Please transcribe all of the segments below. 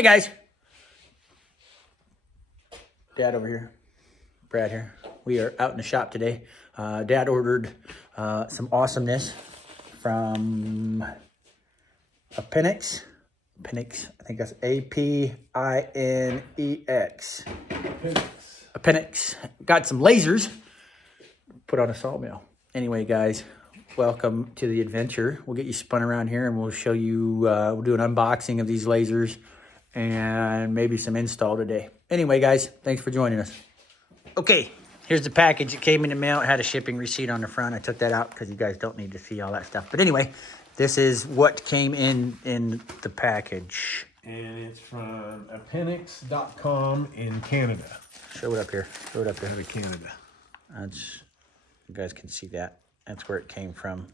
Hey guys. Dad over here. Brad here. We are out in the shop today. Dad ordered some awesomeness from Appinix. Appinix. I think that's A-P-I-N-E-X. Appinix. Got some lasers. Put on a sawmill. Anyway, guys, welcome to the adventure. We'll get you spun around here and we'll show you, we'll do an unboxing of these lasers and maybe some install today. Anyway, guys, thanks for joining us. Okay, here's the package. It came in the mail. It had a shipping receipt on the front. I took that out because you guys don't need to see all that stuff. But anyway, this is what came in the package. And it's from appinix.com in Canada. Show it up here. Show it up here. Out of Canada. That's, you guys can see that. That's where it came from.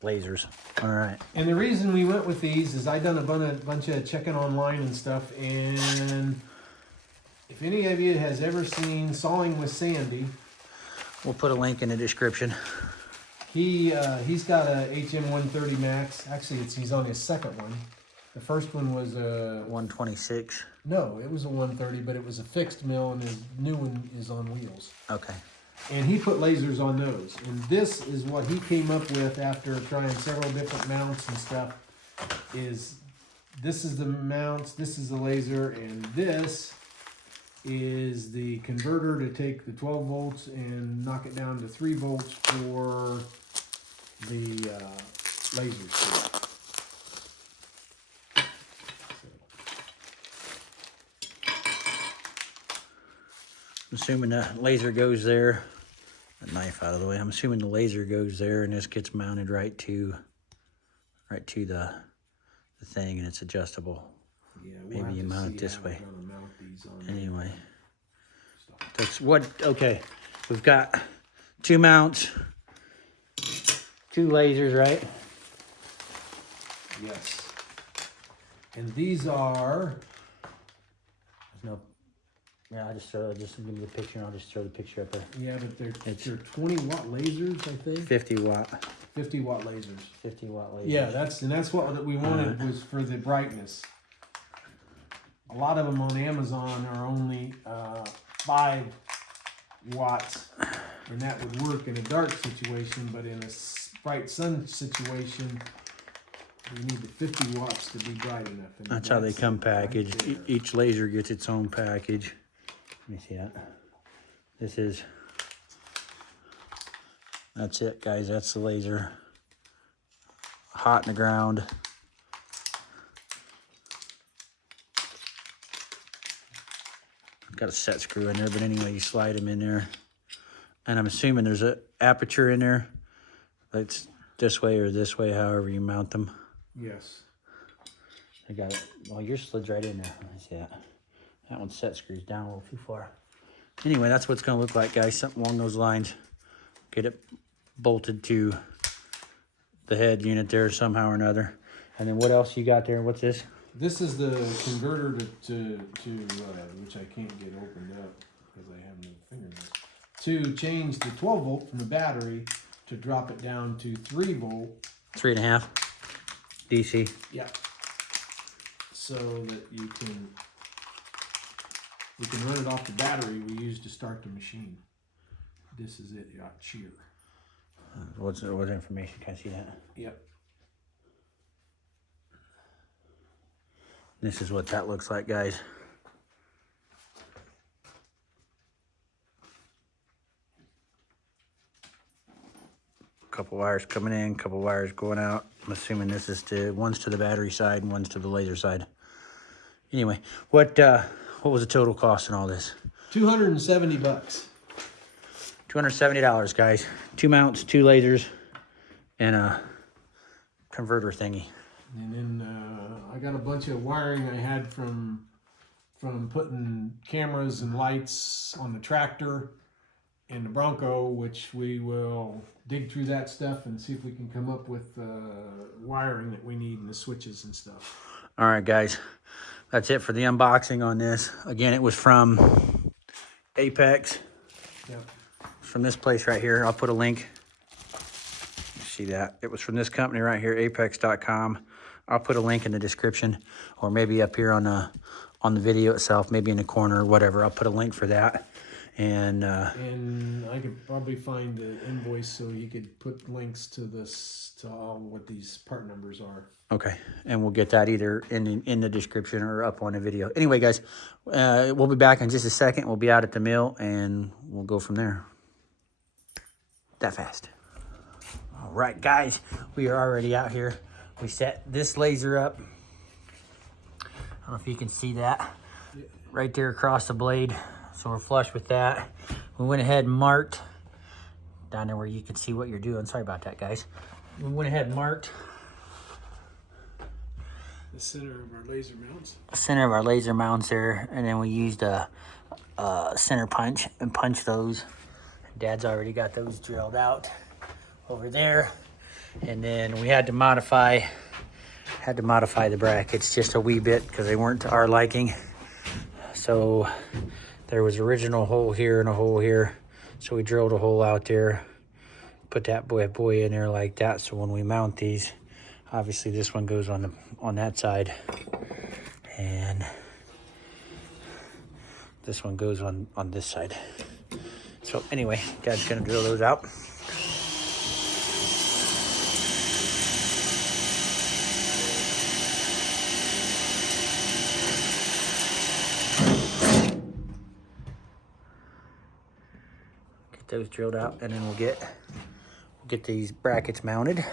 Lasers. All right. And the reason we went with these is I done a bunch of checking online and stuff. And if any of you has ever seen Sawing with Sandy, We'll put a link in the description. he's got a HM130 Max. Actually, he's on his second one. The first one was a 126. no, it was a 130, but it was a fixed mill, and his new one is on wheels. Okay. And he put lasers on those. And this is what he came up with after trying several different mounts and stuff. This is the mounts, this is the laser, and this is the converter to take the 12 volts and knock it down to 3 volts for the laser. I'm assuming the laser goes there. The knife out of the way. I'm assuming the laser goes there and this gets mounted right to the thing, and it's adjustable. Yeah, Maybe you mount it this way. Mount these on Anyway. That's what, okay. We've got 2 mounts, 2 lasers, right? Yes. And these are, No. Yeah, I'll just give me the picture and I'll just throw the picture up there. yeah, but they're 20 watt lasers, I think. 50 watt. 50 watt lasers. 50 watt lasers. Yeah, that's what we wanted was for the brightness. A lot of them on Amazon are only 5 watts, and that would work in a dark situation, but in a bright sun situation, you need the 50 watts to be bright enough. And That's how they come packaged. right there. Each laser gets its own package. Let me see that. That's it, guys. That's the laser. Hot in the ground. Got a set screw in there, but anyway, you slide them in there. And I'm assuming there's an aperture in there. It's this way or this way, however you mount them. Yes. I got it. Well, yours slid right in there. Let me see that. That one set screws down a little too far. Anyway, that's what it's going to look like, guys. Something along those lines. Get it bolted to the head unit there somehow or another. And then what else you got there? What's this? This is the converter to which I can't get opened up because I have no fingernails. To change the 12 volt from the battery to drop it down to 3 volt. 3.5 DC. Yeah. So that you can run it off the battery we use to start the machine. This is it. You got shear. What information? Can I see that? Yep. This is what that looks like, guys. Couple wires coming in, couple wires going out. I'm assuming this is one's to the battery side and one's to the laser side. Anyway, what was the total cost in all this? $270. $270, guys. 2 mounts, 2 lasers, and a converter thingy. And then I got a bunch of wiring I had from putting cameras and lights on the tractor and the Bronco, which we will dig through that stuff and see if we can come up with wiring that we need and the switches and stuff. All right, guys. That's it for the unboxing on this. Again, it was from Apex. Yep. From this place right here. I'll put a link. You see that? It was from this company right here, apex.com. I'll put a link in the description, or maybe up here on the video itself, maybe in the corner or whatever. I'll put a link for that. And I could probably find the invoice so you could put links to this, to all what these part numbers are. okay, and we'll get that either in the description or up on the video. Anyway, guys, we'll be back in just a second. We'll be out at the mill, and we'll go from there. That fast. All right, guys, we are already out here. We set this laser up. I don't know if you can see that right there across the blade. So we're flush with that. We went ahead and marked down there where you can see what you're doing. Sorry about that, guys. We went ahead and marked the center of our laser mounts. Center of our laser mounts there, and then we used a center punch and punched those. Dad's already got those drilled out over there, and then we had to modify the brackets just a wee bit because they weren't to our liking. So there was original hole here and a hole here, so we drilled a hole out there, put that boy in there like that. So when we mount these, obviously this one goes on that side, and this one goes on this side. So anyway, Dad's gonna drill those out. Get those drilled out, and then we'll get these brackets mounted.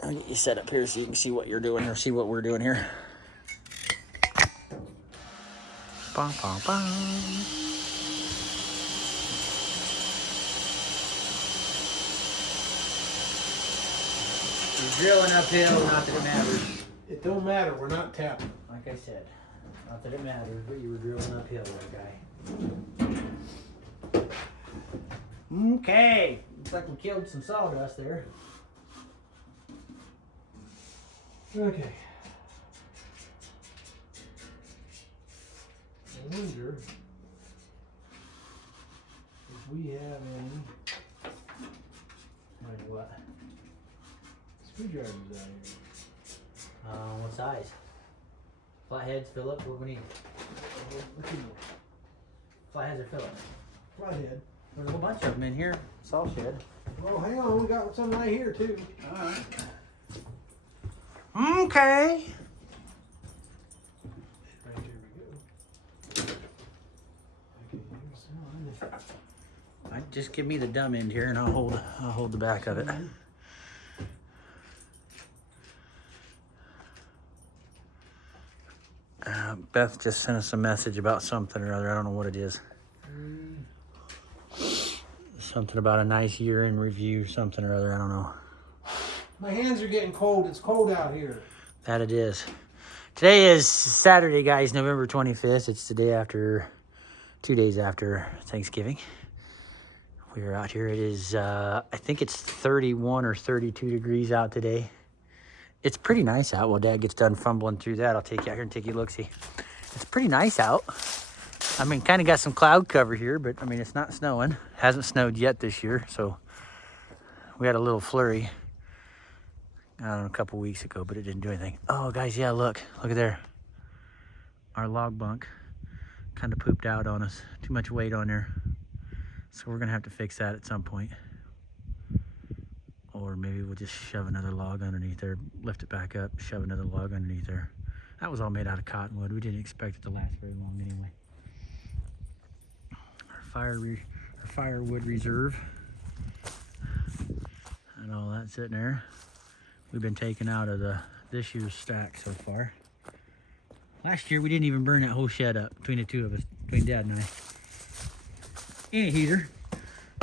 I'll get you set up here so you can see what you're doing, or see what we're doing here. Bum, bum, bum. You're drilling uphill, not that it matters. It don't matter, we're not tapping. Like I said, not that it matters, but you were drilling uphill, that guy. Okay, looks like we killed some sawdust there. Okay. I wonder if we have any What? screwdrivers out here. What size? Flatheads, Phillips, what do we need? Flatheads or Phillips? Flathead. There's a whole bunch of them in here. Saw shed. Oh, hang on, we got some right here too. Alright. Okay. Right, here we go. Okay, here's one. Just give me the dumb end here, and I'll hold the back of it. Beth just sent us a message about something or other. I don't know what it is. Something about a nice year in review, something or other. I don't know. My hands are getting cold. It's cold out here. That it is. Today is Saturday, guys, November 25th. It's the day after, 2 days after Thanksgiving. We are out here. It is, I think it's 31 or 32 degrees out today. It's pretty nice out. While Dad gets done fumbling through that, I'll take you out here and take you a look-see. It's pretty nice out. I mean, kind of got some cloud cover here, but I mean, it's not snowing. Hasn't snowed yet this year, so we had a little flurry, I don't know, a couple weeks ago, but it didn't do anything. Oh, guys, yeah, look at there. Our log bunk kind of pooped out on us. Too much weight on there. So we're gonna have to fix that at some point. Or maybe we'll just shove another log underneath there, lift it back up, shove another log underneath there. That was all made out of cottonwood. We didn't expect it to last very long anyway. Our firewood reserve. And all that sitting there. We've been taking out of this year's stack so far. Last year we didn't even burn that whole shed up between the two of us, between Dad and I. Any heater,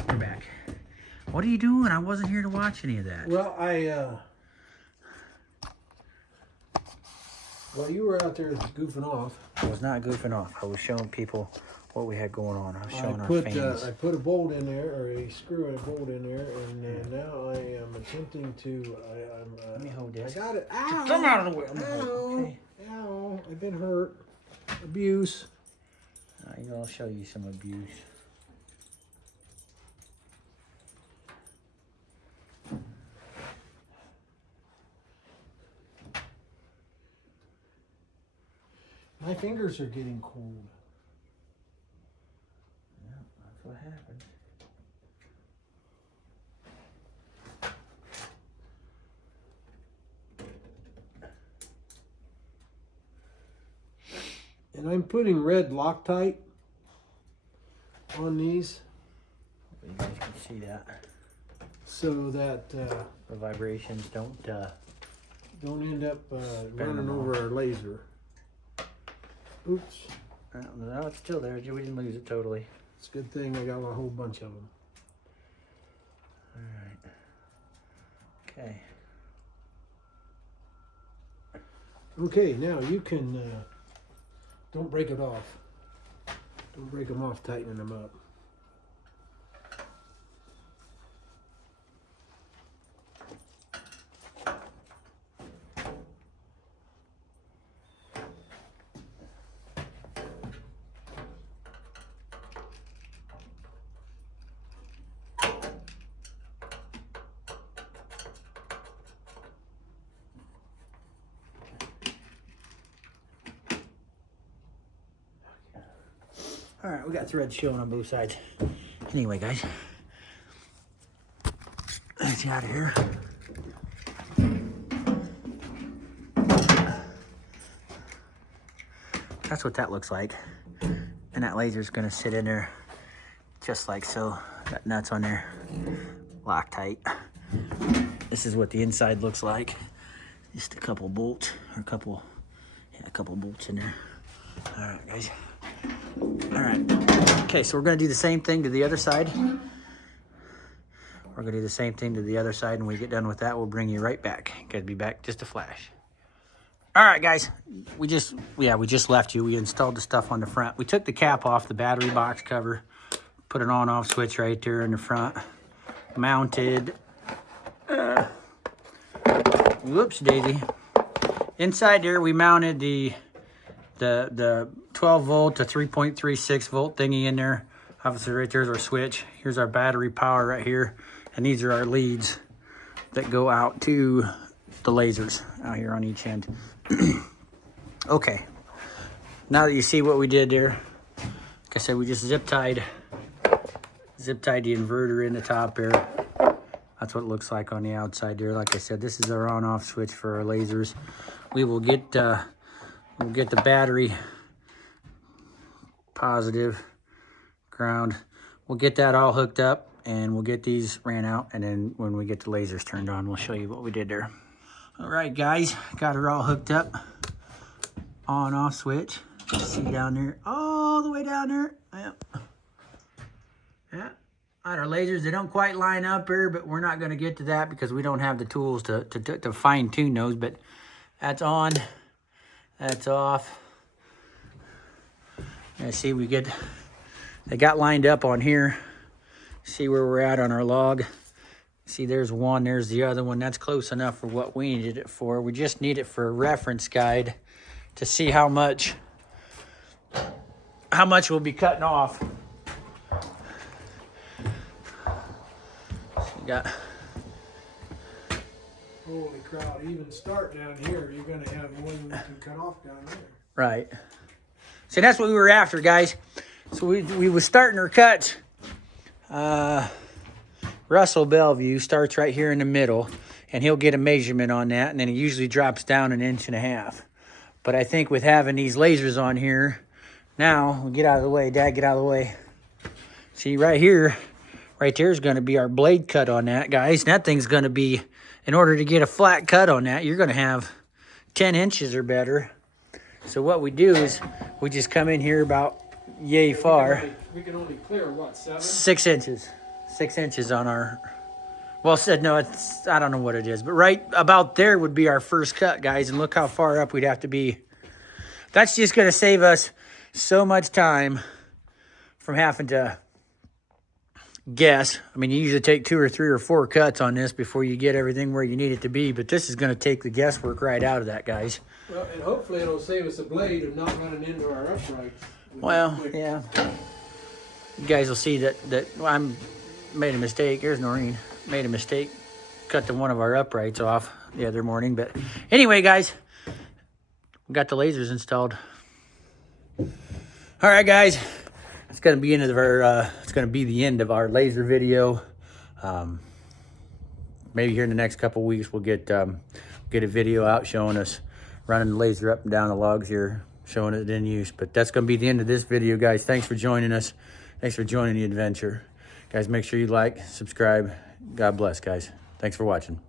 we're back. What are you doing? I wasn't here to watch any of that. Well, well, you were out there goofing off. I was not goofing off. I was showing people what we had going on. I was showing our fans. I put a bolt in there, or a screw and a bolt in there, and now I am attempting to. Let me hold this. I got it. Ow! Come out of the way. Ow! Okay. Ow! I've been hurt. Abuse. I'll show you some abuse. My fingers are getting cold. Yeah, that's what happens. And I'm putting red Loctite on these You guys can see that. so that The vibrations don't don't end up running them over our laser. Oops. no, it's still there. We didn't lose it totally. It's a good thing I got a whole bunch of them. All right. Okay. Okay, now you can, don't break it off. Don't break them off tightening them up. All right, we got threads showing on both sides. Anyway, guys, let's get out of here. That's what that looks like. And that laser's gonna sit in there just like so. Got nuts on there, Loctite. This is what the inside looks like. Just a couple bolts, or a couple bolts in there. All right, guys. All right. Okay, so we're gonna do the same thing to the other side. We're gonna do the same thing to the other side, and when we get done with that, we'll bring you right back. Gotta be back just a flash. All right, guys. We just left you. We installed the stuff on the front. We took the cap off the battery box cover, put an on-off switch right there in the front. Mounted. Whoops, daisy. Inside there, we mounted the 12 volt to 3.36 volt thingy in there. Obviously right there's our switch. Here's our battery power right here. And these are our leads that go out to the lasers out here on each end. Okay. Now that you see what we did there, like I said, we just zip tied the inverter in the top there. That's what it looks like on the outside there. Like I said, this is our on-off switch for our lasers. We will get the battery positive, ground. We'll get that all hooked up and we'll get these ran out. And then when we get the lasers turned on, we'll show you what we did there. All right, guys, got her all hooked up. On-off switch. See down there, all the way down there. Yep. Yeah. On our lasers, they don't quite line up here, but we're not going to get to that because we don't have the tools to fine tune those. But that's on, that's off. And see, they got lined up on here. See where we're at on our log. See, there's one, there's the other one. That's close enough for what we needed it for. We just need it for a reference guide to see how much we'll be cutting off. So you got. Holy crap, even start down here, you're gonna have more than you can cut off down there. Right. See, that's what we were after, guys. So we was starting our cuts. Russell Bellevue starts right here in the middle, and he'll get a measurement on that, and then he usually drops down 1.5 inches. But I think with having these lasers on here, now, get out of the way, Dad, get out of the way. See, right here, right there is going to be our blade cut on that, guys. That thing's going to be, in order to get a flat cut on that, you're going to have 10 inches or better. So what we do is we just come in here about yay far. We can only clear, what, 7? 6 inches. 6 inches on our, well, said no, it's, I don't know what it is, but right about there would be our first cut, guys, and look how far up we'd have to be. That's just going to save us so much time from having to guess. I mean, you usually take 2 or 3 or 4 cuts on this before you get everything where you need it to be, but this is going to take the guesswork right out of that, guys. Well, and hopefully it'll save us a blade of not running into our uprights. Well, yeah. You guys will see that I'm made a mistake. Here's Noreen. Made a mistake. Cut one of our uprights off the other morning. But anyway, guys, we got the lasers installed. All right, guys, it's gonna be end of our. It's gonna be the end of our laser video. Maybe here in the next couple weeks we'll get a video out showing us running the laser up and down the logs here, showing it in use. But that's gonna be the end of this video, guys. Thanks for joining us. Thanks for joining the adventure, guys. Make sure you like, subscribe. God bless, guys. Thanks for watching.